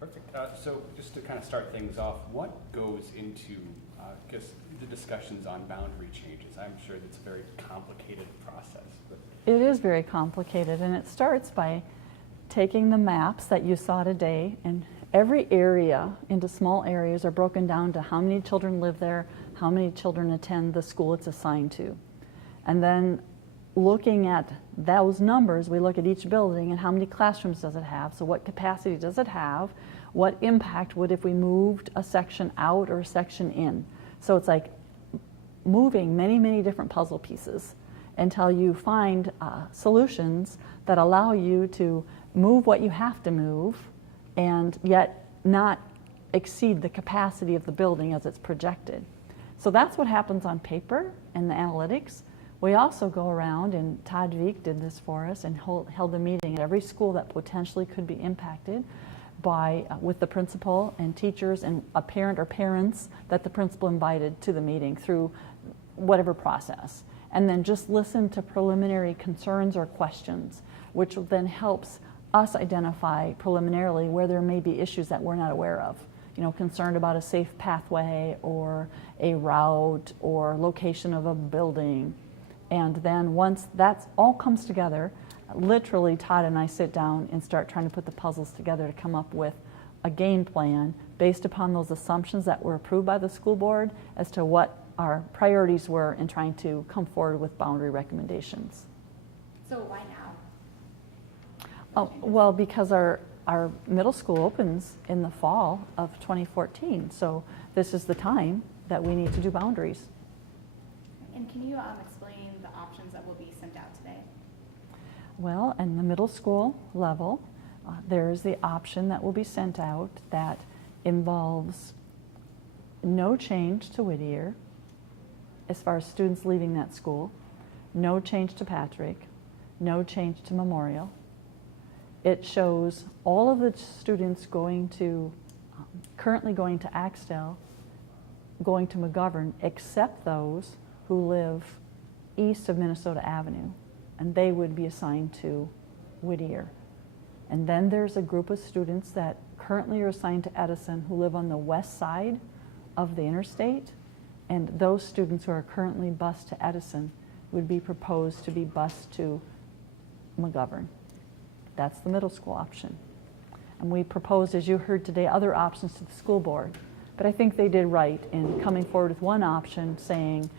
Perfect. So just to kind of start things off, what goes into the discussions on boundary changes? I'm sure it's a very complicated process. But it is very complicated, and it starts by taking the maps that you saw today, and every area into small areas are broken down to how many children live there, how many children attend the school it's assigned to. And then looking at those numbers, we look at each building and how many classrooms does it have, so what capacity does it have, what impact would if we moved a section out or a section in. So it's like moving many, many different puzzle pieces until you find solutions that allow you to move what you have to move and yet not exceed the capacity of the building as it's projected. So that's what happens on paper and the analytics. We also go around, and Todd Veek did this for us, and held a meeting at every school that potentially could be impacted with the principal and teachers and a parent or parents that the principal invited to the meeting through whatever process. And then just listen to preliminary concerns or questions, which then helps us identify preliminarily where there may be issues that we're not aware of. You know, concerned about a safe pathway or a route or location of a building. And then once that all comes together, literally Todd and I sit down and start trying to put the puzzles together to come up with a game plan based upon those assumptions that were approved by the school board as to what our priorities were in trying to come forward with boundary recommendations. So why now? Oh, well, because our middle school opens in the fall of 2014, so this is the time that we need to do boundaries. And can you explain the options that will be sent out today? Well, in the middle school level, there's the option that will be sent out that involves no change to Whittier as far as students leaving that school, no change to Patrick, no change to Memorial. It shows all of the students going to, currently going to Axtell, going to McGovern, except those who live east of Minnesota Avenue, and they would be assigned to Whittier. And then there's a group of students that currently are assigned to Edison who live on the west side of the interstate, and those students who are currently bused to Edison would be proposed to be bused to McGovern. That's the middle school option. And we proposed, as you heard today, other options to the school board. But I think they did right in coming forward with one option saying,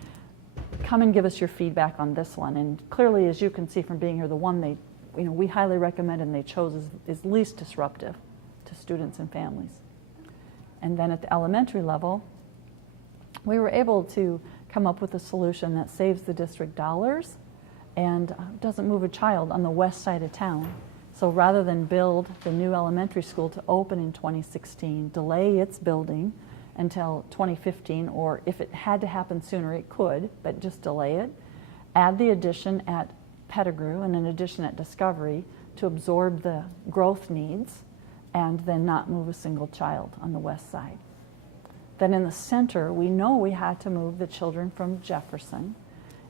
come and give us your feedback on this one. And clearly, as you can see from being here, the one we highly recommend and they chose is least disruptive to students and families. And then at the elementary level, we were able to come up with a solution that saves the district dollars and doesn't move a child on the west side of town. So rather than build the new elementary school to open in 2016, delay its building until 2015, or if it had to happen sooner, it could, but just delay it. Add the addition at Pettigrew and an addition at Discovery to absorb the growth needs, and then not move a single child on the west side. Then in the center, we know we had to move the children from Jefferson,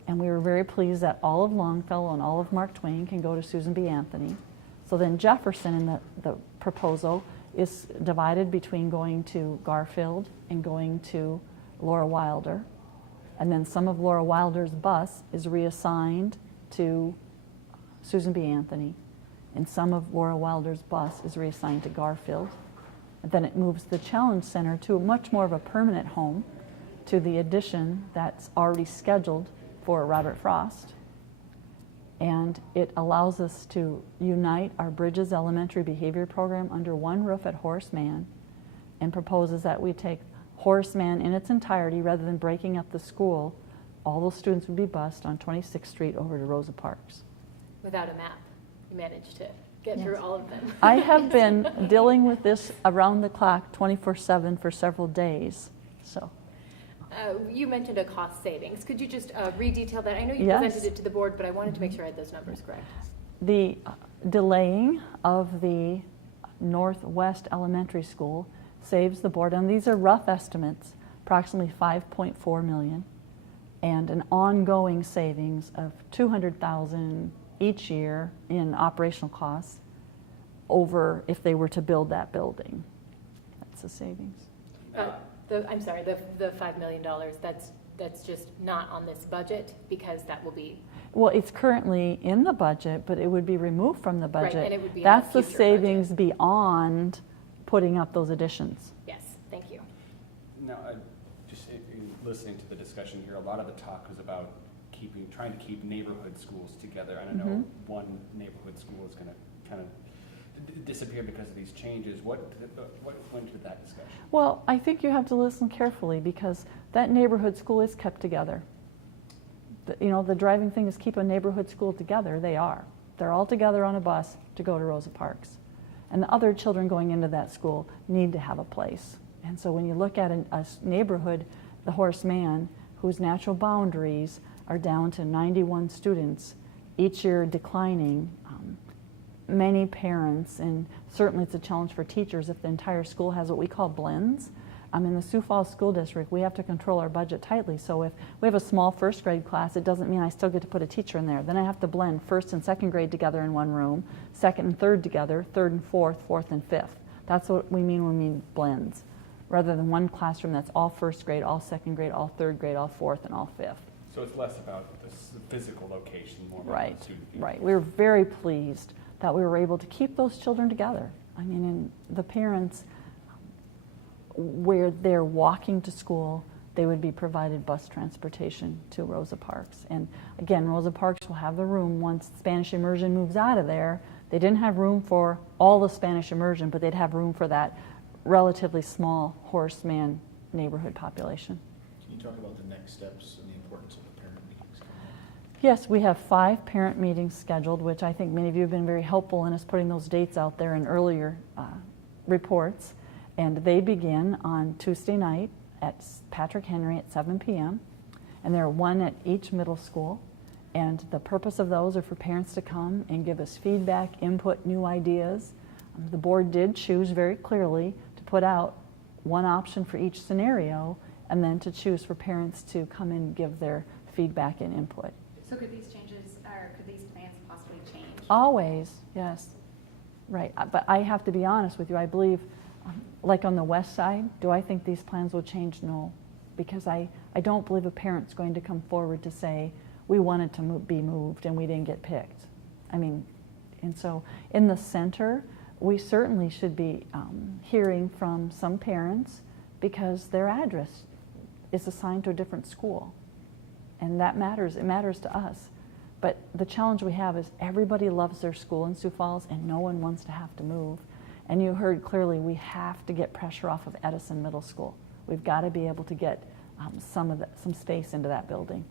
and we were very pleased that all of Longfellow and all of Mark Twain can go to Susan B. Anthony. So then Jefferson in the proposal is divided between going to Garfield and going to Laura Wilder. And then some of Laura Wilder's bus is reassigned to Susan B. Anthony. And some of Laura Wilder's bus is reassigned to Garfield. And then it moves the Challenge Center to a much more of a permanent home, to the addition that's already scheduled for Robert Frost. And it allows us to unite our Bridges Elementary Behavior Program under one roof at Horace Mann, and proposes that we take Horace Mann in its entirety rather than breaking up the school. All those students would be bused on 26th Street over to Rosa Parks. Without a map, you managed to get through all of them. I have been dealing with this around the clock 24/7 for several days. So. You mentioned a cost savings. Could you just re-detail that? I know you Yes. presented it to the board, but I wanted to make sure I had those numbers correct. The delaying of the Northwest Elementary School saves the board, and these are rough estimates, approximately $5.4 million, and an ongoing savings of $200,000 each year in operational costs over if they were to build that building. That's the savings. I'm sorry, the $5 million, that's just not on this budget because that will be, Well, it's currently in the budget, but it would be removed from the budget. Right, and it would be in That's the the future savings beyond putting up those additions. yes, thank you. Now, just in listening to the discussion here, a lot of the talk was about trying to keep neighborhood schools together. And I know one neighborhood school is going to kind of disappear because of these changes. What went into that discussion? Well, I think you have to listen carefully because that neighborhood school is kept together. The driving thing is keep a neighborhood school together. They are. They're all together on a bus to go to Rosa Parks. And the other children going into that school need to have a place. And so when you look at a neighborhood, the Horace Mann, whose natural boundaries are down to 91 students, each year declining, many parents, and certainly it's a challenge for teachers if the entire school has what we call blends. In the Sioux Falls School District, we have to control our budget tightly. So if we have a small first grade class, it doesn't mean I still get to put a teacher in there. Then I have to blend first and second grade together in one room, second and third together, third and fourth, fourth and fifth. That's what we mean when we mean blends, rather than one classroom that's all first grade, all second grade, all third grade, all fourth, and all fifth. So it's less about the physical location, more about Right, the student. right. We were very pleased that we were able to keep those children together. I mean, and the parents, where they're walking to school, they would be provided bus transportation to Rosa Parks. And again, Rosa Parks will have the room once Spanish immersion moves out of there. They didn't have room for all the Spanish immersion, but they'd have room for that relatively small Horace Mann neighborhood population. Can you talk about the next steps and the importance of the parent meetings coming up? Yes, we have 5 parent meetings scheduled, which I think many of you have been very helpful in us putting those dates out there in earlier reports. And they begin on Tuesday night at Patrick Henry at 7 p.m. And there are one at each middle school. And the purpose of those are for parents to come and give us feedback, input, new ideas. The board did choose very clearly to put out one option for each scenario and then to choose for parents to come and give their feedback and input. So could these changes, or could these plans possibly change? Always, yes. Right, but I have to be honest with you, I believe, like on the west side, do I think these plans will change? No, because I don't believe a parent's going to come forward to say, we wanted to be moved and we didn't get picked. I mean, and so in the center, we certainly should be hearing from some parents because their address is assigned to a different school. And that matters, it matters to us. But the challenge we have is everybody loves their school in Sioux Falls and no one wants to have to move. And you heard clearly we have to get pressure off of Edison Middle School. We've got to be able to get some space into that building.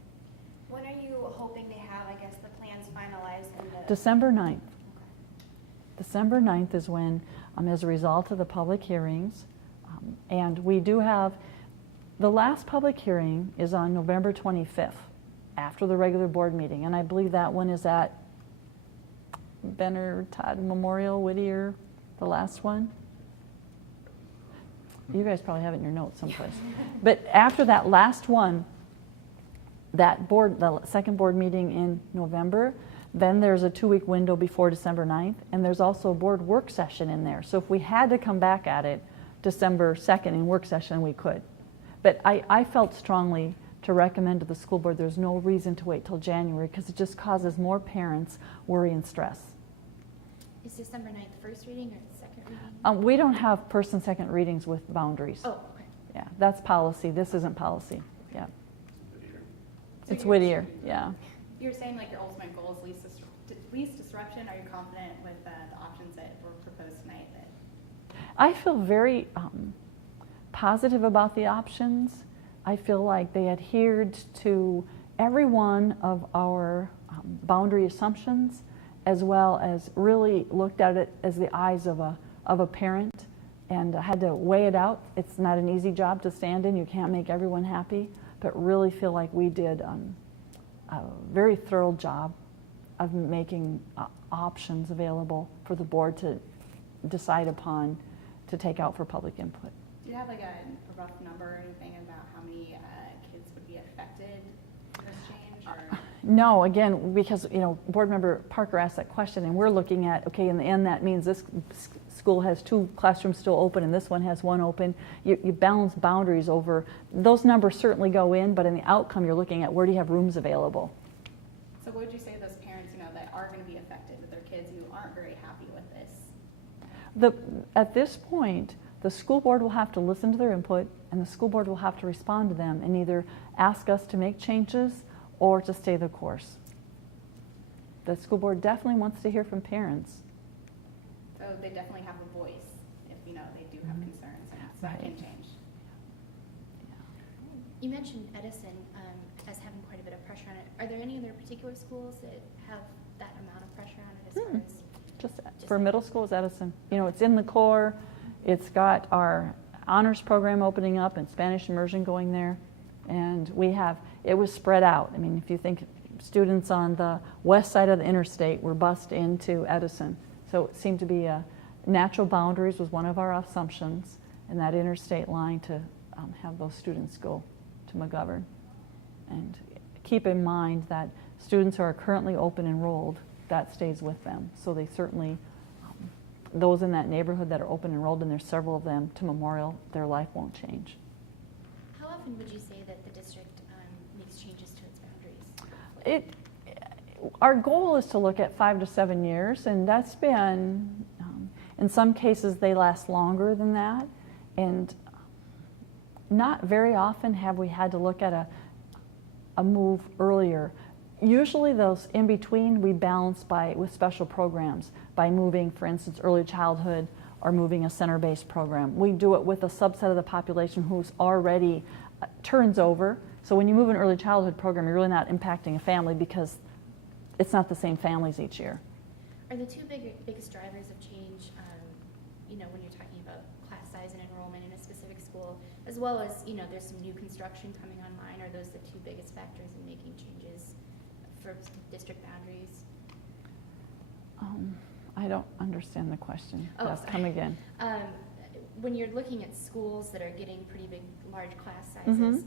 When are you hoping to have, I guess, the plans finalized? And December 9th. December 9th is when, as a result of the public hearings, and we do have, the last public hearing is on November 25th, after the regular board meeting, and I believe that one is at Benner Todd Memorial, Whittier, the last one. You guys probably have it in your notes someplace. But after that last one, that board, the second board meeting in November, then there's a 2-week window before December 9th, and there's also a board work session in there. So if we had to come back at it December 2nd in work session, we could. But I felt strongly to recommend to the school board there's no reason to wait till January because it just causes more parents worry and stress. is December 9th first reading or second reading? We don't have first and second readings with boundaries. Oh, okay. Yeah, that's policy. This isn't policy. Yeah. So It's you're- Whittier, yeah. You're saying like your ultimate goal is least disruption. Are you confident with the options that were proposed tonight? I feel very positive about the options. I feel like they adhered to every one of our boundary assumptions, as well as really looked at it as the eyes of a parent and had to weigh it out. It's not an easy job to stand in. You can't make everyone happy, but really feel like we did a very thorough job of making options available for the board to decide upon to take out for public input. Do you have like a rough number or anything about how many kids would be affected in this change? Or? No, again, because, Board Member Parker asked that question, and we're looking at, okay, in the end, that means this school has 2 classrooms still open and this one has 1 open. You balance boundaries over, those numbers certainly go in, but in the outcome, you're looking at where do you have rooms available. So what would you say to those parents, that are going to be affected with their kids who aren't very happy with this? At this point, the school board will have to listen to their input, and the school board will have to respond to them and either ask us to make changes or to stay the course. The school board definitely wants to hear from parents. So they definitely have a voice if, they do have concerns, and so that can change. You mentioned Edison as having quite a bit of pressure on it. Are there any other particular schools that have that amount of pressure on it as far as? Just for middle school, it's Edison. It's in the core. It's got our honors program opening up and Spanish immersion going there. And it was spread out. I mean, if you think students on the west side of the interstate were bused into Edison. So it seemed to be natural boundaries was one of our assumptions, and that interstate line to have those students go to McGovern. And keep in mind that students who are currently open enrolled, that stays with them. So they certainly, those in that neighborhood that are open enrolled, and there's several of them to Memorial, their life won't change. How often would you say that the district makes changes to its boundaries? Our goal is to look at 5 to 7 years, and that's been, in some cases they last longer than that, and not very often have we had to look at a move earlier. Usually those in between we balance with special programs, by moving, for instance, early childhood or moving a center-based program. We do it with a subset of the population who's already turns over. So when you move an early childhood program, you're really not impacting a family because it's not the same families each year. Are the two biggest drivers of change, when you're talking about class size and enrollment in a specific school, as well as, there's some new construction coming online, are those the 2 biggest factors in making changes for district boundaries? I don't understand the question. Oh, Beth, sorry. come again. When you're looking at schools that are getting pretty big, large class sizes,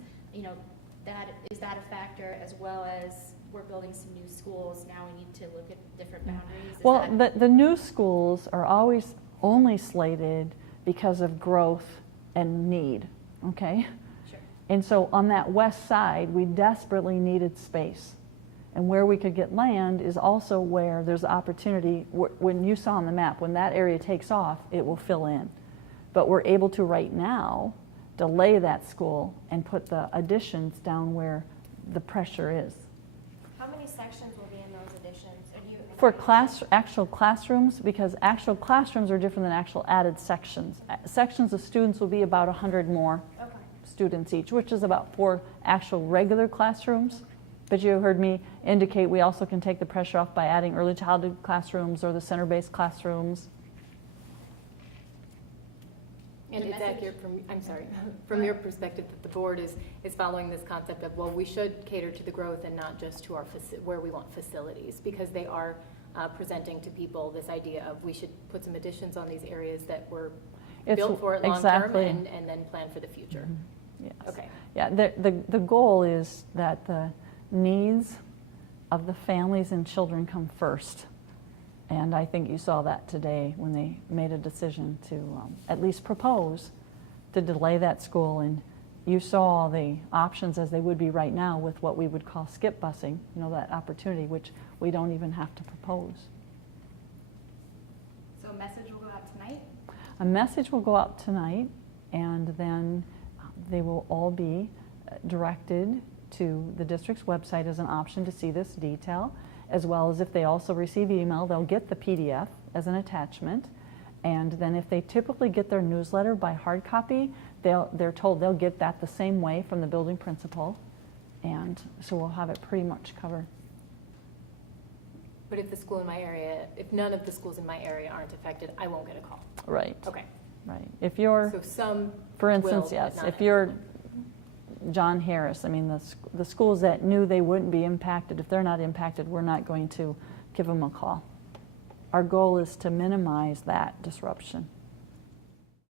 is that a factor, as well as we're building some new schools, now we need to look at different boundaries? Well, the new schools are always only slated because of growth and need, okay? Sure. And so on that west side, we desperately needed space. And where we could get land is also where there's opportunity. When you saw on the map, when that area takes off, it will fill in. But we're able to right now delay that school and put the additions down where the pressure is. How many sections will be in those additions? For actual classrooms, because actual classrooms are different than actual added sections. Sections of students will be about 100 more students each, which is about 4 actual regular classrooms. But you heard me indicate we also can take the pressure off by adding early childhood classrooms or the center-based classrooms. And it's accurate from your perspective that the board is following this concept of, well, we should cater to the growth and not just to where we want facilities, because they are presenting to people this idea of we should put some additions on these areas that were built for it long term and then plan for the future. Mm-hmm. Yes. Okay. Yeah, the goal is that the needs of the families and children come first. And I think you saw that today when they made a decision to at least propose to delay that school. And you saw the options as they would be right now with what we would call skip busing, that opportunity, which we don't even have to propose. So a message will go out tonight? A message will go out tonight, and then they will all be directed to the district's website as an option to see this detail, as well as if they also receive email, they'll get the PDF as an attachment. And then if they typically get their newsletter by hard copy, they're told they'll get that the same way from the building principal. And so we'll have it pretty much covered. But if if none of the schools in my area aren't affected, I won't get a call. Right. Okay. Right. If you're, So some for instance, will, yes, but not if you're John Harris, I mean, the schools that knew they wouldn't be impacted, if they're not impacted, we're not going to give them a call. Our goal is to minimize that disruption.